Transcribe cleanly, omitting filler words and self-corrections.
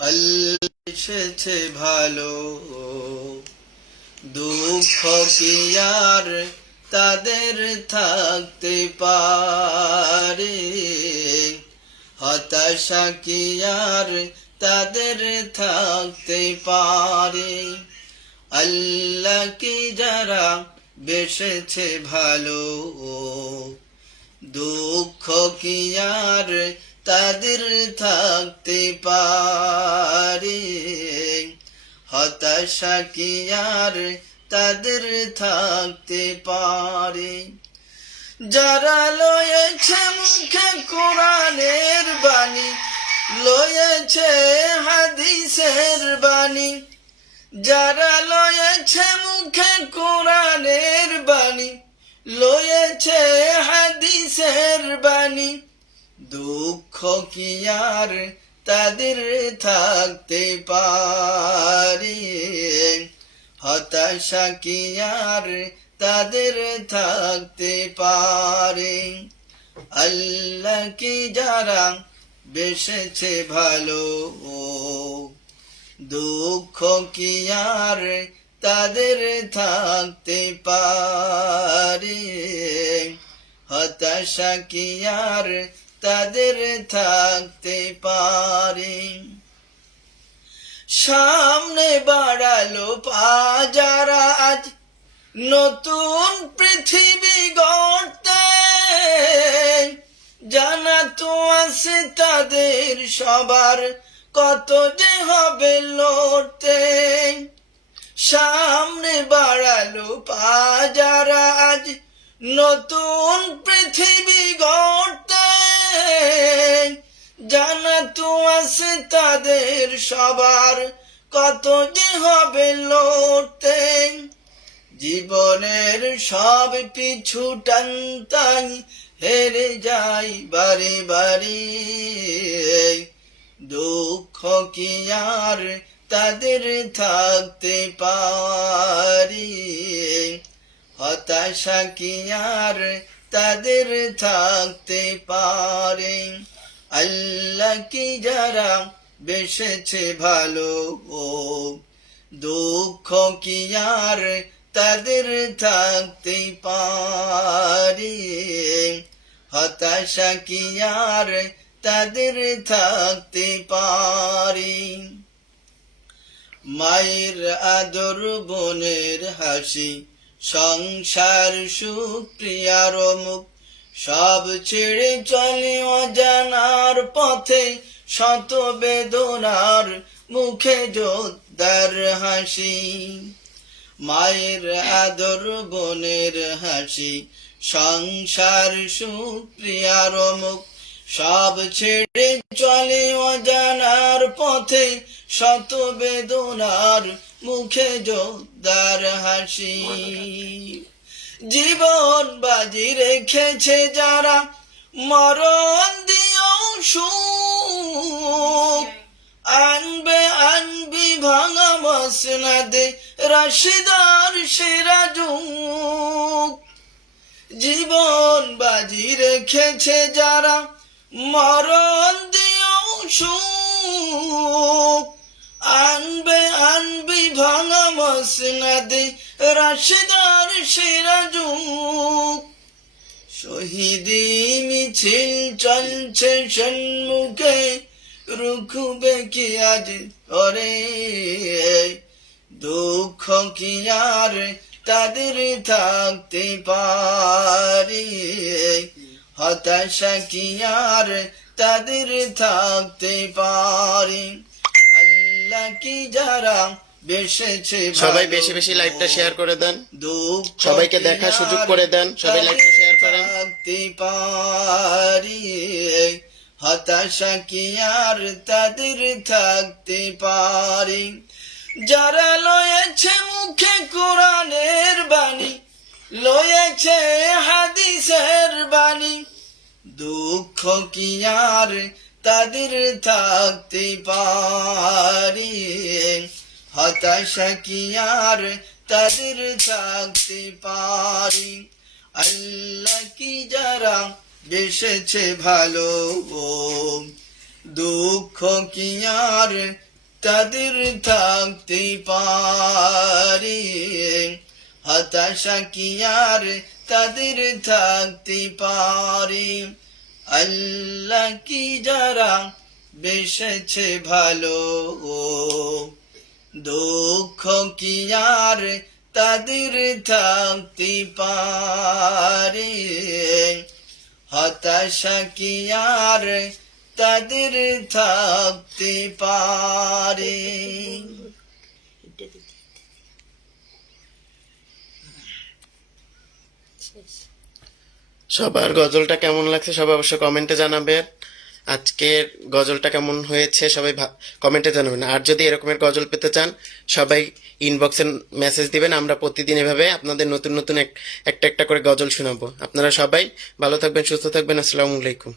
আল্লাহ এসেছে ভালো, দুঃখ কি আর তাদের থাকতে পারে, হতাশা কি আর তাদের থাকতে পারে। আল্লাহকে যারা বেসেছে ভালো, দুঃখ কি আর তাদের থাকতে পারে, হতাশা কি আর তাদের থাকতে পারে। যারা লয়েছে মুখে কোরআনের বাণী, লয়েছে হাদিসের বাণী, যারা লয়েছে মুখে কোরআনের বাণী, লয়েছে হাদিসের বাণী, দুঃখ কি আর তাদের থাকতে পারে, হতাশা কি আর তাদের থাকতে পারে। আল্লাহকে যারা বেসেছে ভালো, দুঃখ কি আর তাদের থাকতে পারে, হতাশা কি আর তাদের থাকতে পারে। সামনে বাড়ালো পা যারা আজ নতুন পৃথিবী গড়তে, জানা তো আছে তাদের সবার কত যে হবে লড়তে। সামনে বাড়ালো পা যারা আজ নতুন পৃথিবী গড়তে, জানা তো আছে তাদের সবার কত যে হবে লড়তে। জীবনের সব পিছু টানতাই হেরে যাই বারে বারে, দুঃখ কি আর তাদের থাকতে পারে, হতাশা কি আর তাদের থাকতে পারে। আল্লাহ কি যারা বেসেছে ভালো, দুঃখ কি আর তাদের থাকতে পারে, হতাশা কি আর তাদের থাকতে পারে। মায়ের আদর বোনের হাসি, সংসার সুপ্রিয়ার মুখ, সব ছেড়ে চলে অজানার পথে, শত বেদনার মুখে যোদ্ধার হাসি। মায়ের আদর বোনের হাসি, সংসার সুপ্রিয়ার মুখ, সব ছেড়ে চলে অজানার পথে, শত বেদনার মুখে যোদ্ধার হাসি। জীবন বাজি রেখেছে যারা, মরণ দিয়েও সুখ আনবে আনবি ভাঙা মসনদে রাশিদার সেরা যুগ। জীবন বাজি রেখেছে যারা, মরণ দিয়েও সুখ আনবে আনবি ভাঙা মসনদে রাশিদার সেরা যুগ। শহীদি মিছিল চলছে সম্মুখে, রুখবে কি আজ ওরে, দুঃখ কি আর তাদের থাকতে পারে, হতাশা কি আর তাদের থাকতে পারে। আল্লাহ কি যারা বেসেছে, সবাই বেশি বেশি লাইভটা শেয়ার করে দেন, সবাইকে দেখার সুযোগ করে দেন, সবাই লাইভটা শেয়ার করেন। থাকতে পারি, হতাশা কি আর তাদের থাকতে পারে। যারা লয়েছে মুখে কোরআনের বাণী, লয়েছে হাদিসের বাণী, দুঃখ কি আর তাদের থাকতে পারে, হতাশা কি আর তাদের থাকতে পারে। আল্লাহ কি যারা বেসেছে ভালো, দুঃখ কি আর তাদের থাকতে পারে, হতাশা কি আর তাদের থাকতে পারে। আল্লাহ কি যারা বেসেছে ভালো, দুঃখ কি আর তাদের থাকতে পারে, হতাশা কি আর তাদের থাকতে পারে। সবার গজলটা কেমন লাগছে সবাই অবশ্য কমেন্টে জানাবেন। আজকের গজলটা কেমন হয়েছে সবাই কমেন্টে জানাবেন। আর যদি এরকমের গজল পেতে চান সবাই ইনবক্সে মেসেজ দিবেন, আমরা প্রতিদিন এভাবে আপনাদের নতুন নতুন একটা একটা করে গজল শোনাবো। আপনারা সবাই ভালো থাকবেন, সুস্থ থাকবেন। আসসালামু আলাইকুম।